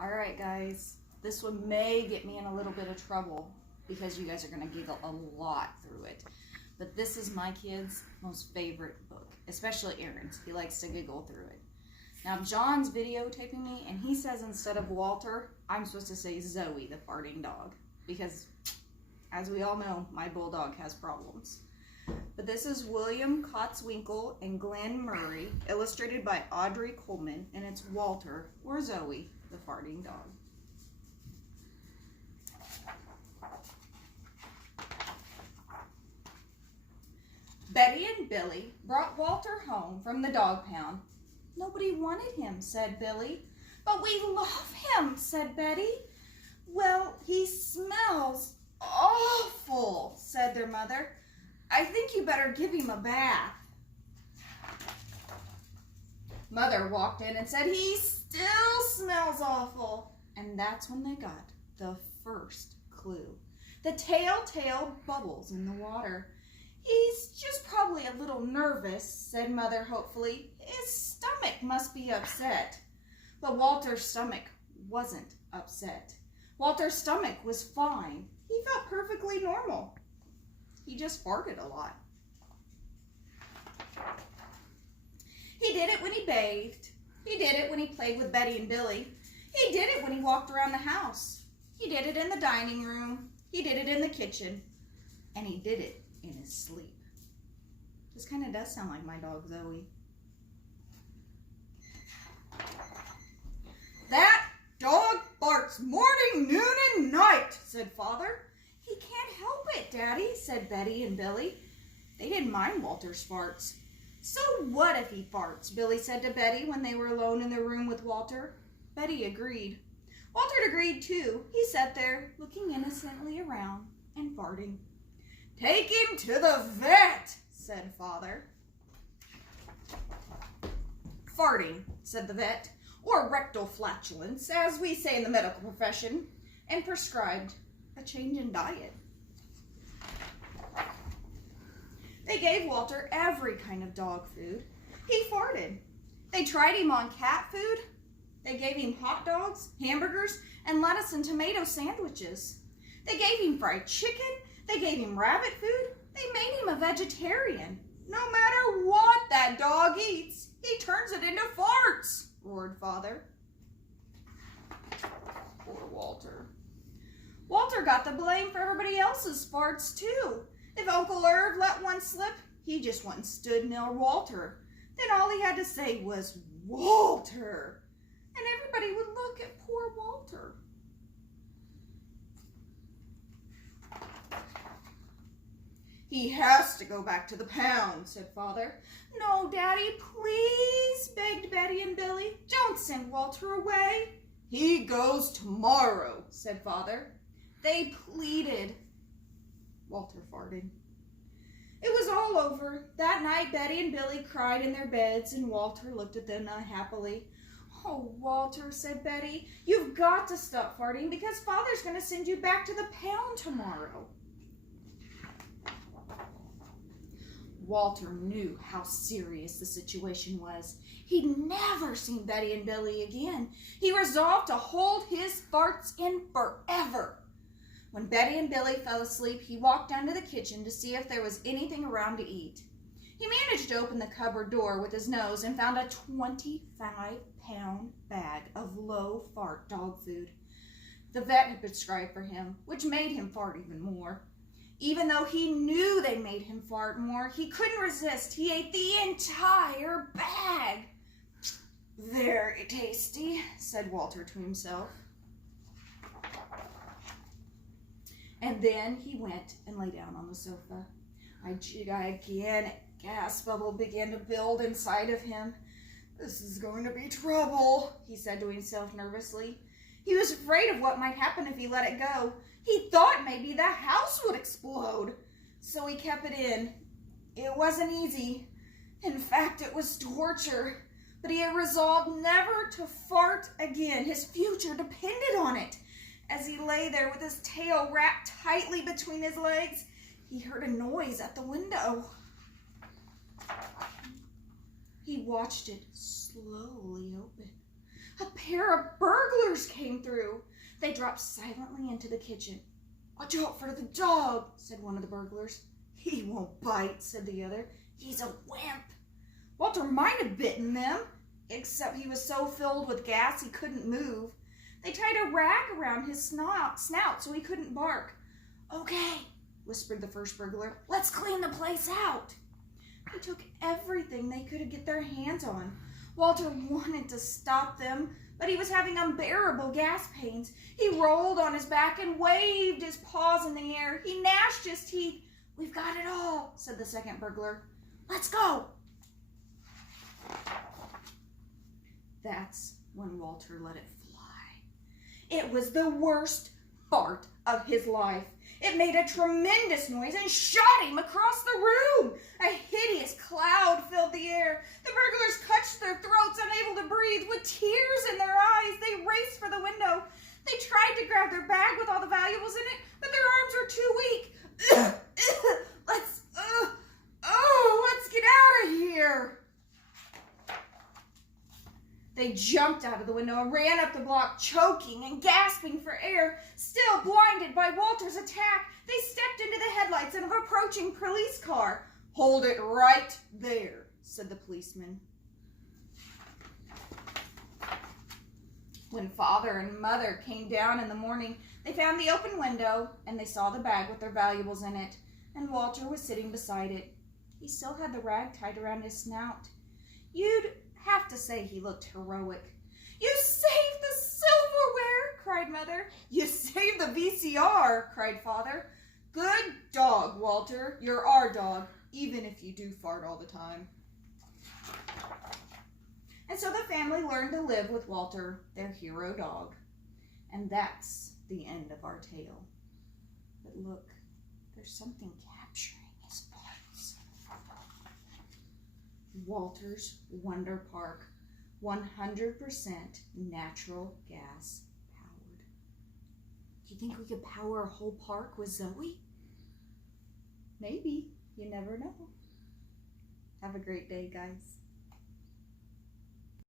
All right, guys. This one may get me in a little bit of trouble because you guys are going to giggle a lot through it. But this is my kid's most favorite book, especially Aaron's. He likes to giggle through it. Now, John's videotaping me, and he says instead of Walter, I'm supposed to say Zoe, the farting dog. Because, as we all know, my bulldog has problems. But this is William Kotzwinkle and Glenn Murray, illustrated by Audrey Coleman, and it's Walter, or Zoe, the farting dog. Betty and Billy brought Walter home from the dog pound. Nobody wanted him, said Billy. But we love him, said Betty. Well, he smells awful, said their mother. I think you better give him a bath. Mother walked in and said, he still smells awful. And that's when they got the first clue. The telltale bubbles in the water. He's just probably a little nervous, said Mother hopefully. His stomach must be upset. But Walter's stomach wasn't upset. Walter's stomach was fine. He felt perfectly normal. He just farted a lot. He did it when he bathed. He did it when he played with Betty and Billy. He did it when he walked around the house. He did it in the dining room. He did it in the kitchen. And he did it in his sleep. This kind of does sound like my dog, Zoe. That dog barks morning, noon, and night, said Father. He can't help it, Daddy, said Betty and Billy. They didn't mind Walter's farts. So what if he farts, Billy said to Betty when they were alone in the room with Walter. Betty agreed. Walter agreed too. He sat there, looking innocently around and farting. Take him to the vet, said Father. Farting, said the vet, or rectal flatulence, as we say in the medical profession, and prescribed a change in diet. They gave Walter every kind of dog food. He farted. They tried him on cat food. They gave him hot dogs, hamburgers, and lettuce and tomato sandwiches. They gave him fried chicken. They gave him rabbit food. They made him a vegetarian. No matter what that dog eats, he turns it into farts, roared Father. Poor Walter. Walter got the blame for everybody else's farts, too. If Uncle Irv let one slip, he just went and stood near Walter. Then all he had to say was, Walter! And everybody would look at poor Walter. He has to go back to the pound, said Father. No, Daddy, please, begged Betty and Billy. Don't send Walter away. He goes tomorrow, said Father. They pleaded. Walter farted. It was all over. That night, Betty and Billy cried in their beds, and Walter looked at them unhappily. Oh, Walter, said Betty, you've got to stop farting because Father's going to send you back to the pound tomorrow. Walter knew how serious the situation was. He'd never seen Betty and Billy again. He resolved to hold his farts in forever. When Betty and Billy fell asleep, he walked down to the kitchen to see if there was anything around to eat. He managed to open the cupboard door with his nose and found a 25-pound bag of low-fart dog food. The vet had prescribed for him, which made him fart even more. Even though he knew they made him fart more, he couldn't resist. He ate the entire bag. Very tasty, said Walter to himself. And then he went and lay down on the sofa. A gigantic gas bubble began to build inside of him. This is going to be trouble, he said to himself nervously. He was afraid of what might happen if he let it go. He thought maybe the house would explode. So he kept it in. It wasn't easy. In fact, it was torture. But he had resolved never to fart again. His future depended on it. As he lay there with his tail wrapped tightly between his legs, he heard a noise at the window. He watched it slowly open. A pair of burglars came through. They dropped silently into the kitchen. "Watch out for the dog," said one of the burglars. "He won't bite," said the other. "He's a wimp." Walter might have bitten them, except he was so filled with gas he couldn't move. They tied a rag around his snout so he couldn't bark. "Okay," whispered the first burglar, "let's clean the place out." They took everything they could get their hands on. Walter wanted to stop them, but he was having unbearable gas pains. He rolled on his back and waved his paws in the air. He gnashed his teeth. "We've got it all," said the second burglar. "Let's go." That's when Walter let it fly. It was the worst fart of his life. It made a tremendous noise and shot him across the room. A hideous cloud filled the air. The burglars clutched their throats, unable to breathe. With tears in their eyes, they raced for the window. They tried to grab their bag with all the valuables in it, but their arms were too weak. Let's get out of here. They jumped out of the window and ran up the block, choking and gasping for air. Still blinded by Walter's attack, they stepped into the headlights of an approaching police car. "Hold it right there," said the policeman. When father and mother came down in the morning, they found the open window and they saw the bag with their valuables in it, and Walter was sitting beside it. He still had the rag tied around his snout. You'd have to say he looked heroic. "You saved the silverware," cried Mother. "You saved the VCR," cried Father. "Good dog, Walter. You're our dog, even if you do fart all the time." And so the family learned to live with Walter, their hero dog. And that's the end of our tale. But look, there's something capturing his parts. Walter's Wonder Park, 100% natural gas powered. Do you think we could power a whole park with Zoe? Maybe. You never know. Have a great day, guys.